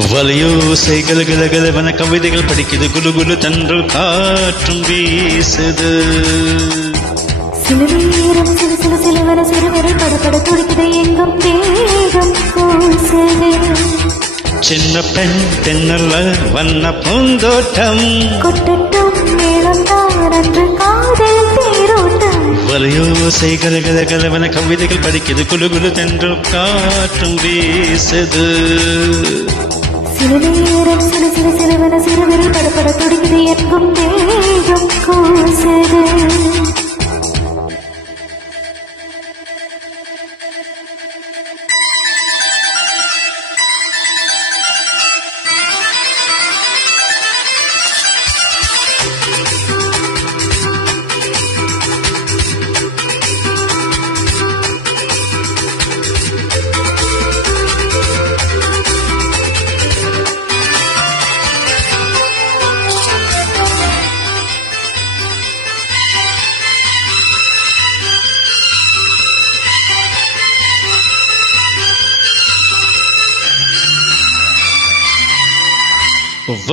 வலையோசை கலகலகலவன கவிதைகள் படிக்குது, குலுகுலு தென்றல் காற்றும் வீசுது. சில நேரம் சில சில சிலவன சிறுவரை படப்பட துடிக்குது, எங்கும் தேகம் கூசுது. சின்ன பெண் தென்னல்ல வண்ண பூந்தோட்டம், கொட்டட்டும் மேளம் தான் அன்று காதல் தேரோட்டம். வலையோசை கலகலகலவன கவிதைகள் படிக்குது, குலுகுலு தென்றல் காற்றும் வீசுது. சில நேரம் சில சில சிலவன சிறுவரை படப்பட துடிக்குது, எங்கும் தேகம் கூசுது.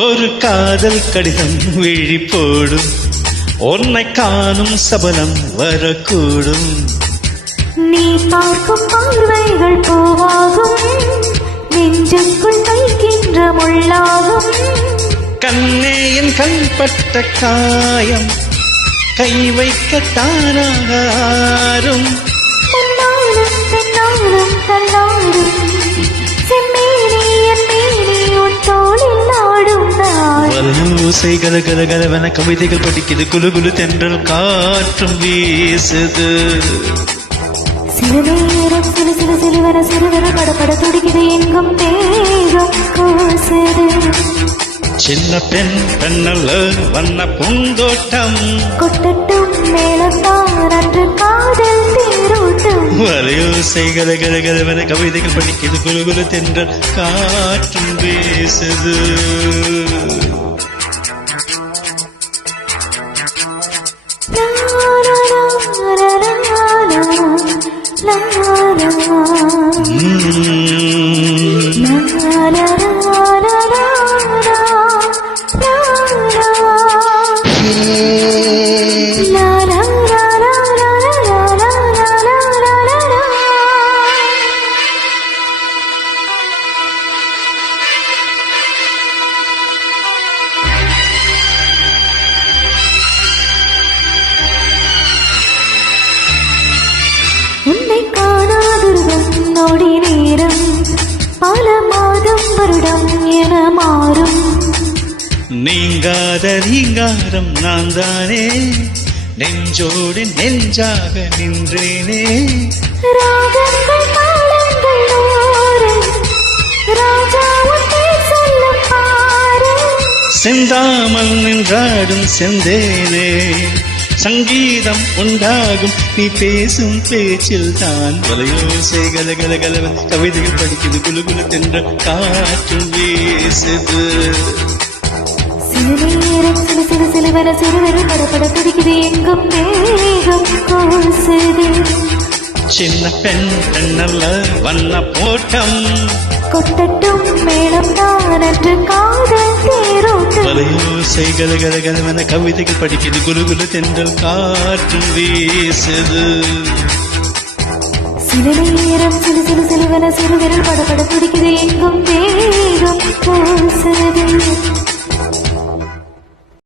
ஒரு காதல் கடிதம் விழி போடும், உன்னை காணும் சபலம் வரக்கூடும். நீ பார்க்கும் பார்வைகள் பூவாகும், நெஞ்சுக்குள் தைக்கின்ற முள்ளாகும். கண்ணே என் கண்பட்ட காயம், கை வைக்க தானாக ஆறும். பெண்ணாலும் பெண்ணாலும் தள்ளாடும், செம்மேனி என் மேனி உன் தோளில் ஆடும் நாள். வலையோசை கலகலகலவன கவிதைகள் படிக்குது, குலுகுலு தென்றல் காற்றும் வீசுது. சில நேரம் சில சில சிலுவன சிறுவன படப்பட துடிக்குது, எங்கும் தேகம் கூசுது. சின்ன பெண் பெண்ணல்ல வண்ண பூந்தோட்டம், கொட்டட்டும் மேளம் தான் அன்று காதல் தேரோட்டம். வலையோசை கலகலகலவன கவிதைகள் படிக்குது, குலுகுலு தென்றல் காற்றும் வீசுது. உன்னை காணாதிருக்கும் நொடி நேரம் பல மாதம் வருடம் என மாறும். நீங்காத நீங்காரம் நான் தானே, நெஞ்சோடு நெஞ்சாக நின்றேனே. ராகங்கள் தாளங்கள் நூறு, ராஜா உன்னை சொல்ல பாரு. செந்தாமல் நின்றாடும் செந்தேனே, சங்கீதம் உண்டாகும் நீ பேசும் பேச்சில் தான். வலையோசை கலகலகலவன் கவிதைகள் படிக்குது, குலுகுலு தென்ற காற்றும் வீசுது. சில நேரம் சில சில சிலுவன சிறுவரை படப்பட துடிக்குது, எங்கும் தேகம் கூசுது. சின்ன பெண் பெண்ணல்ல வண்ண போட்டம், கொட்டட்டும் மேளம் தான் அன்று காதல் தேரோட்டம். வலையோசை கலகலகலவன கவிதைகள் படிக்குது, குலுகுலு தென்றல் காற்றும் வீசுது. சில நேரம் சில சில சிலுவன சிறுவிரல் படப்பட துடிக்குது, எங்கும் தேகம் கூசுது.